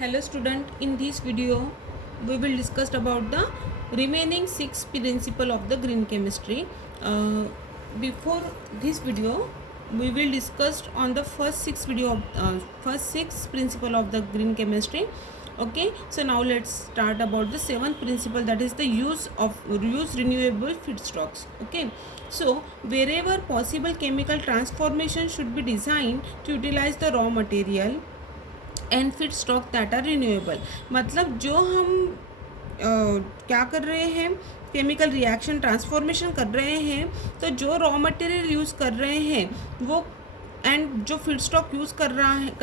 Hello student, in this video we will discuss about the remaining 6 principle of the green chemistry. Before this video we will discuss on the first 6 principle of the green chemistry. Okay, so now let's start about the seventh principle, that is the use renewable feedstocks. Okay, so wherever possible chemical transformation should be designed to utilize the raw material and feedstock that are renewable. मतलब जो हम क्या कर रहे हैं, chemical reaction transformation कर रहे हैं, तो जो रॉ मटेरियल यूज़ कर रहे हैं वो एंड जो फीड स्टॉक यूज़ कर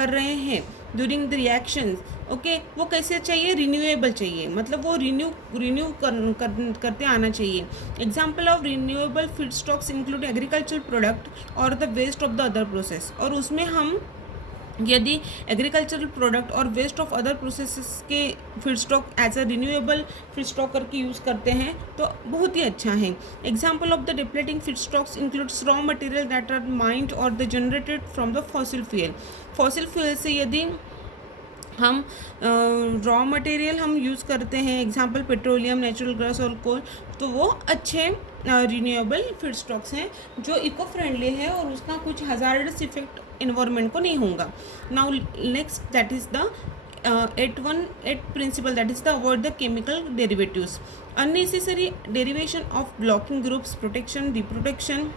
रहे हैं ड्यूरिंग द रिएक्शंस, ओके, वो कैसे चाहिए, रिन्यूएबल चाहिए. मतलब वो रिन्यू करते आना चाहिए. Example of renewable feed stocks include agricultural product और the waste of the other process. और उसमें हम यदि एग्रीकल्चरल प्रोडक्ट और वेस्ट ऑफ अदर प्रोसेसेस के feedstock as a renewable feedstock करके यूज़ करते हैं तो बहुत ही अच्छा है. Example of the depleting feedstocks includes raw material that are mined और the generated from the fossil fuel. Fossil fuel से यदि हम रॉ मटेरियल हम यूज़ करते हैं, एग्जाम्पल पेट्रोलियम, नेचुरल गैस और कोल, तो वो अच्छे रिन्यूएबल फीडस्टॉक्स हैं जो इको फ्रेंडली है और उसका कुछ हजार्डस इफेक्ट इन्वायरमेंट को नहीं होगा. Now next that is the eight principle, that is the avoid the chemical derivatives. Unnecessary derivation of blocking groups, protection, reprotection,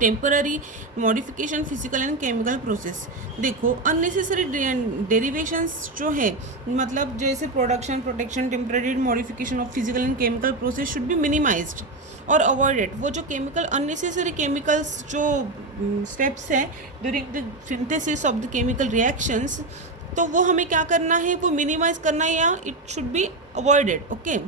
temporary modification, physical and chemical process. देखो unnecessary derivations जो है, मतलब जैसे production, protection, temporary modification of physical and chemical process should be minimized और avoided. वो जो chemical unnecessary chemicals जो steps है during the synthesis of the chemical reactions, तो वो हमें क्या करना है, वो मिनिमाइज करना है या it should be avoided. Okay,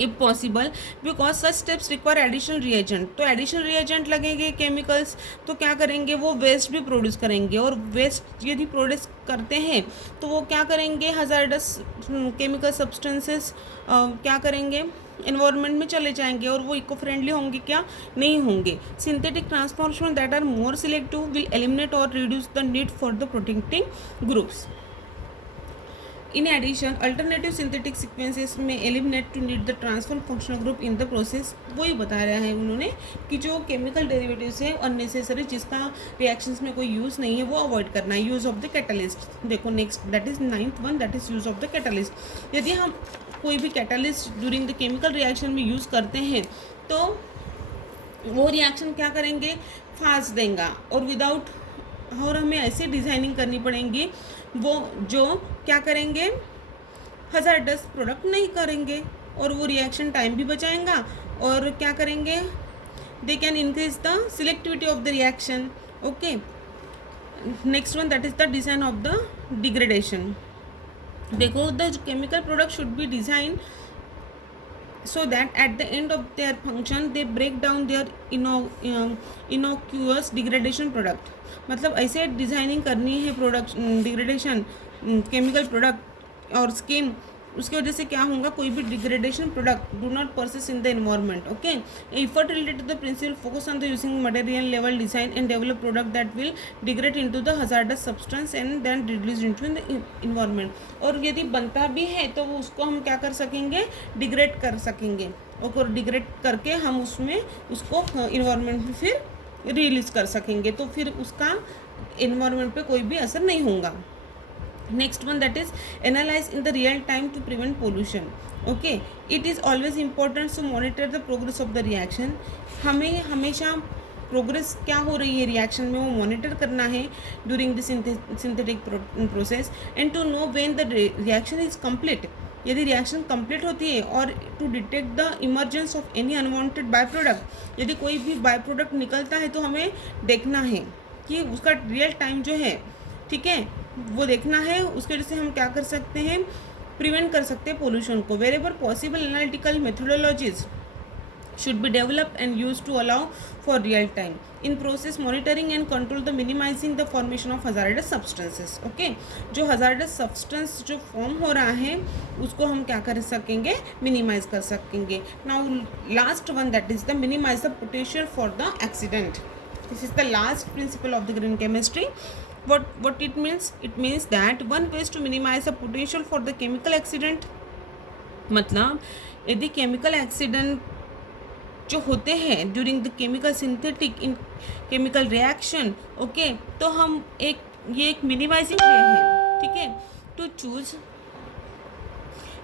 if possible, because such steps require additional reagent. तो एडिशनल रिएजेंट लगेंगे केमिकल्स, तो क्या करेंगे, वो वेस्ट भी प्रोड्यूस करेंगे. और वेस्ट यदि प्रोड्यूस करते हैं तो वो क्या करेंगे, हजार्डस केमिकल सब्सटेंसेस क्या करेंगे, इन्वायरमेंट में चले जाएंगे और वो इको फ्रेंडली होंगे क्या, नहीं होंगे. Synthetic transformation that are more selective will eliminate और reduce the need for the protecting groups. In addition, alternative synthetic sequences may eliminate to need the transfer functional group in the process. वही बता रहा है उन्होंने कि जो chemical derivatives है unnecessary, जिसका रिएक्शंस में कोई यूज़ नहीं है, वो अवॉइड करना है. Use of the catalyst. देखो next that is 9th one, that is use of the catalyst. यदि हम कोई भी catalyst during the chemical reaction में यूज़ करते हैं तो वो रिएक्शन क्या करेंगे, फास्ट देगा और विदाउट, और हमें ऐसे डिज़ाइनिंग करनी पड़ेगी वो जो क्या करेंगे, हजार्डस प्रोडक्ट नहीं करेंगे और वो रिएक्शन टाइम भी बचाएंगा और क्या करेंगे, they can increase the selectivity of the reaction. Okay, next one that is the design of the degradation. देखो the chemical product should be design so that at the end of their function they break down their innocuous degradation product. मतलब ऐसे designing करनी है product degradation chemical product और skin, उसकी वजह से क्या होगा, कोई भी degradation product do not persist in the environment. Okay, effort related to the principle focus on the using material level design and develop product that will degrade into the hazardous substance and then reduce into the environment. और यदि बनता भी है तो वो उसको हम क्या कर सकेंगे, डिग्रेड कर सकेंगे और डिग्रेड करके हम उसमें उसको एनवायरनमेंट में फिर रिलीज कर सकेंगे, तो फिर उसका एनवायरनमेंट पे कोई भी असर नहीं होगा. Next one, that is analyze in the real time to prevent pollution. Okay, it is always important to monitor the progress of the reaction. हमें हमेशा प्रोग्रेस क्या हो रही है रिएक्शन में वो मॉनिटर करना है during the synthetic process and to know when the reaction is complete. यदि रिएक्शन कंप्लीट होती है और to detect the emergence of any unwanted by product, यदि कोई भी बाय प्रोडक्ट निकलता है तो हमें देखना है कि उसका रियल टाइम जो है, ठीक है, वो देखना है. उसके वजह से हम क्या कर सकते हैं, प्रिवेंट कर सकते हैं पोल्यूशन को. Wherever possible analytical methodologies should be developed and used to allow for real time in process monitoring and control the minimizing the formation of hazardous substances. Okay, जो hazardous substance जो form हो रहा है उसको हम क्या कर सकेंगे, minimize कर सकेंगे. Now last one, that is the minimize the potential for the accident. This is the last principle of the green chemistry. what it means? It means that one ways to minimize the potential for the chemical accident, मतलब यदि chemical accident जो होते हैं during the chemical synthetic in chemical reaction, okay, तो हम ये एक minimizing way है, ठीक है, to choose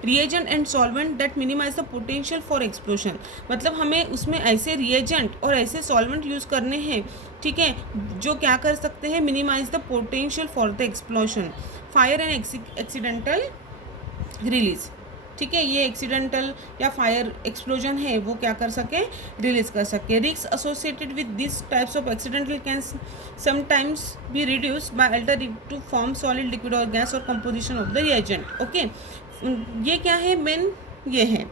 reagent and solvent that minimize the potential for explosion, मतलब हमें उसमें ऐसे रिएजेंट और ऐसे सॉल्वेंट यूज़ करने हैं, ठीक है, जो क्या कर सकते हैं, minimize the potential for the explosion, fire and accidental release, ठीक है, ये एक्सीडेंटल या फायर एक्सप्लोजन है वो क्या कर सके, रिलीज कर सके। Risk associated with this types of accidental can sometimes be reduced by altering to form solid, liquid और गैस और composition of the reagent, okay. ये क्या है, मेन ये है।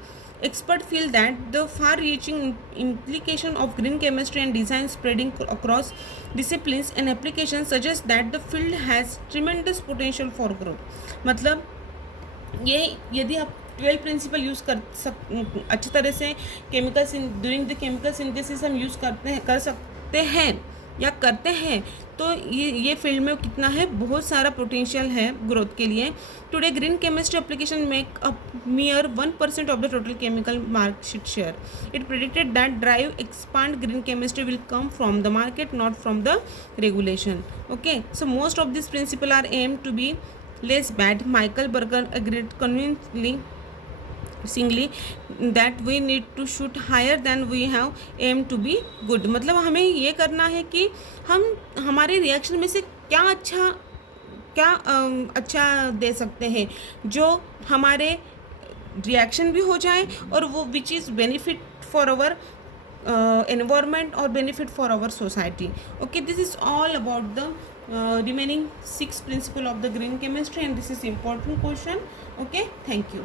Experts feel that the far-reaching implication of green chemistry and design spreading across disciplines and applications suggests that the field has tremendous potential for growth. मतलब ये यदि आप 12 principal use अच्छी तरह से ड्यूरिंग द केमिकल सिंथेसिस हम use कर सकते हैं या करते हैं, तो ये फील्ड में कितना है, बहुत सारा पोटेंशियल है ग्रोथ के लिए। Today green chemistry application make up mere 1% of the total chemical market share. It predicted that drive expand green chemistry will come from the market, not from the regulation. Okay, so most of these principles are aimed to be less bad. Michael Berger agreed convincingly that we need to shoot higher than we have aimed to be good. मतलब हमें ये करना है कि हम हमारे reaction में से क्या अच्छा दे सकते हैं जो हमारे रिएक्शन भी हो जाए और वो which is benefit for our environment और benefit for our society. Okay, this is all about the remaining 6 principle of the green chemistry, and this is important question. Okay, thank you.